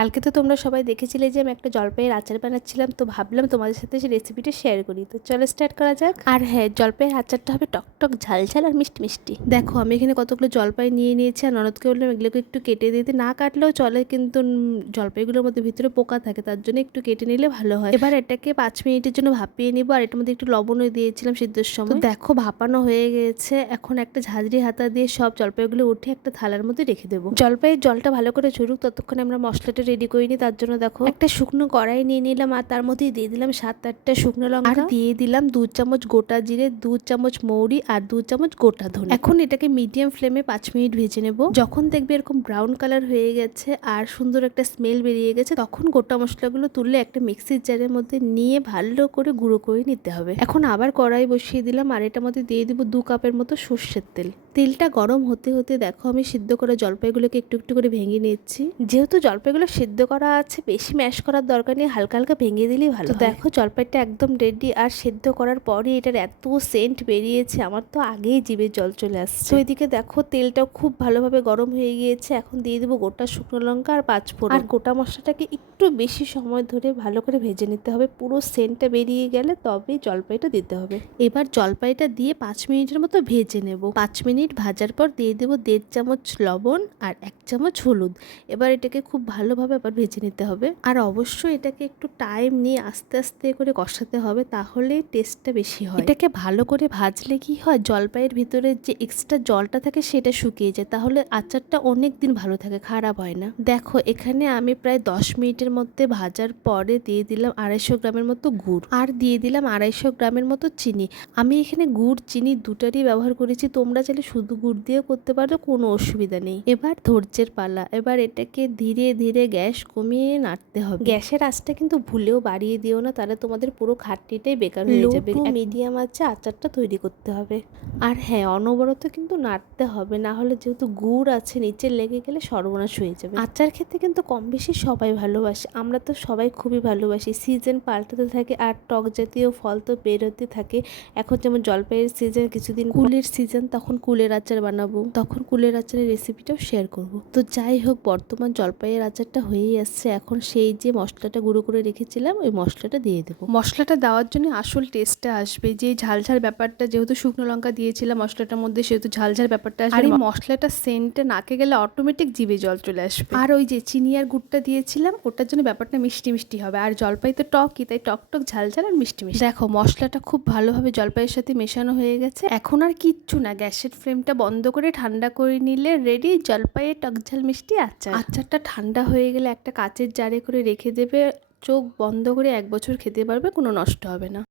কালকে তো তোমরা সবাই দেখেছিলে যে আমি একটা জলপাইয়ের আচার বানাচ্ছিলাম, তো ভাবলাম তোমাদের সাথে সেই রেসিপিটা শেয়ার করি। তো চলো স্টার্ট করা যাক। আর হ্যাঁ, জলপাইয়ের আচারটা হবে টকটক ঝাল ঝাল আর মিষ্টি মিষ্টি। দেখো আমি এখানে কতগুলো জলপাই নিয়ে নিয়েছি, আর ননদকে বললাম এগুলোকে একটু কেটে দিতে। না কাটলেও চলে, কিন্তু জলপাইগুলোর মধ্যে ভিতরে পোকা থাকে, তার জন্য একটু কেটে নিলে ভালো হয়। এবার এটাকে 5 মিনিটের জন্য ভাপিয়ে নিবো, আর এটার মধ্যে একটু লবণও দিয়েছিলাম সিদ্ধর সময়। তো দেখো ভাপানো হয়ে গেছে। এখন একটা ঝাঁঝরি হাতা দিয়ে সব জলপাইগুলো উঠে একটা থালার মধ্যে রেখে দেবো। জলপাইয়ের জলটা ভালো করে ঝরুক, ততক্ষণে আমরা মশলাটা রেডি করে নিই। তার জন্য দেখো একটা শুকনো কড়াই নিয়ে নিলাম, আর তার মধ্যে দিয়ে দিলাম 7-8টা শুকনো লঙ্কা, আর দিয়ে দিলাম 2 চামচ গোটা জিরে, 2 চামচ মৌরি, আর 2 চামচ গোটা ধনে। এখন এটাকে মিডিয়াম ফ্লেমে 5 মিনিট ভেজে নেব। যখন দেখবে এরকম ব্রাউন কালার হয়ে গেছে আর সুন্দর একটা স্মেল বেরিয়ে গেছে, তখন গোটা মশলাগুলো তুললে একটা মিক্সির জারের মধ্যে নিয়ে ভালো করে গুঁড়ো করে নিতে হবে। এখন আবার কড়াই বসিয়ে দিলাম, আর এটার মধ্যে দিয়ে দিব 2 কাপের মতো সর্ষের তেল। তেলটা গরম হতে হতে দেখো আমি সিদ্ধ করা জলপাইগুলোকে একটু একটু করে ভেঙে নিচ্ছি। যেহেতু জলপাইগুলো সিদ্ধ করা আছে, বেশি ম্যাশ করার দরকার নেই, হালকা হালকা ভেঙে দিলেই ভালো। তো দেখো জলপাইটা একদম রেডি, আর সিদ্ধ করার পরে এটার এত সেন্ট বেরিয়েছে, আমার তো আগেই জিভে জল চলে আসছে। তো এদিকে দেখো তেলটাও খুব ভালোভাবে গরম হয়ে গিয়েছে। এখন দিয়ে দেবো গোটা শুকনো লঙ্কা আর 5 ফোড়ন, আর গোটা মশলাটাকে একটু বেশি সময় ধরে ভালো করে ভেজে নিতে হবে। পুরো সেন্টটা বেরিয়ে গেলে তবেই জলপাইটা দিতে হবে। এবার জলপাইটা দিয়ে 5 মিনিটের মতো ভেজে নেব। 5 মিনিট ভাজার পর দিয়ে দেবো 1.5 চামচ লবণ আর 1 চামচ হলুদ। এবার এটাকে খুব ভালোভাবে আবার ভেজে নিতে হবে, আর অবশ্যই এটাকে একটু টাইম নিয়ে আস্তে আস্তে করে কষাতে হবে, তাহলে টেস্টটা বেশি হয়। এটাকে ভালো করে ভাজলে কি হয়, জলপাইয়ের ভিতরে যে এক্সট্রা জলটা থাকে সেটা শুকিয়ে যায়, তাহলে আচারটা অনেক দিন ভালো থাকে, খারাপ হয় না। দেখো এখানে আমি প্রায় 10 মিনিটের মধ্যে ভাজার পরে দিয়ে দিলাম 250 গ্রামের মতো গুড়, আর দিয়ে দিলাম 250 গ্রামের মতো চিনি। আমি এখানে গুড় চিনি দুটারই ব্যবহার করেছি, তোমরা চাইলে শুধু গুড় দিয়েও করতে পারো, কোনো অসুবিধা নেই। এবার ধৈর্যের পালা। এবার এটাকে ধীরে ধীরে গ্যাস কমিয়ে নাড়তে হবে। গ্যাসের আঁচটা কিন্তু ভুলেও বাড়িয়ে দিও না, তাহলে তোমাদের পুরো খাটনিটাই বেকার হয়ে যাবে। মিডিয়াম আছে আচারটা তৈরি করতে হবে। আর হ্যাঁ, অনবরত কিন্তু নাড়তে হবে, না হলে যেহেতু গুড় আছে নিচে লেগে গেলে সর্বনাশ হয়ে যাবে। আচার খেতে কিন্তু কম বেশি সবাই ভালোবাসে, আমরা তো সবাই খুবই ভালোবাসি। সিজন পাল্টাতে থাকে আর টক জাতীয় ফল তো বেরোতে থাকে। এখন যেমন জলপাইয়ের সিজন, কিছুদিন কুলের সিজন, তখন কুলের আচার বানাবো, তখন কুলের আচারের রেসিপিটাও শেয়ার করব। তো যাই হোক, বর্তমান জলপাইয়ের আচারটা হয়েই আসছে। এখন সেই যে মশলাটা গুঁড়ো করে রেখেছিলাম ওই মশলাটা দিয়ে দেবো। মশলাটা দেওয়ার জন্য আসল টেস্টটা আসবে, যে ঝালঝাল ব্যাপারটা, যেহেতু শুকনো লঙ্কা দিয়েছিলাম মশলাটার মধ্যে, সেহেতু ঝালঝাল ব্যাপারটা আসবে। আর এই মশলাটা সেন্টটা নাকে গেলে অটোমেটিক জিভে জল চলে আসবে। আর ওই যে চিনি আর গুড়টা দিয়েছিলাম, ওটার জন্য ব্যাপারটা মিষ্টি মিষ্টি হবে। আর জলপাই তো টকই, তাই টক টক ঝালঝাল আর মিষ্টি মিষ্টি। দেখো মশলাটা খুব ভালোভাবে জলপাইয়ের সাথে মেশানো হয়ে গেছে। এখন আর কিচ্ছু না, গ্যাসের ফ্লেমটা বন্ধ করে ঠান্ডা করে নিলে রেডি জলপাইয়ের টকঝাল মিষ্টি আচার। আচারটা ঠান্ডা হয়ে গেলে একটা কাচের জারে করে রেখে দেবে, চোখ বন্ধ করে 1 বছর খেতে পারবে, কোনো নষ্ট হবে না।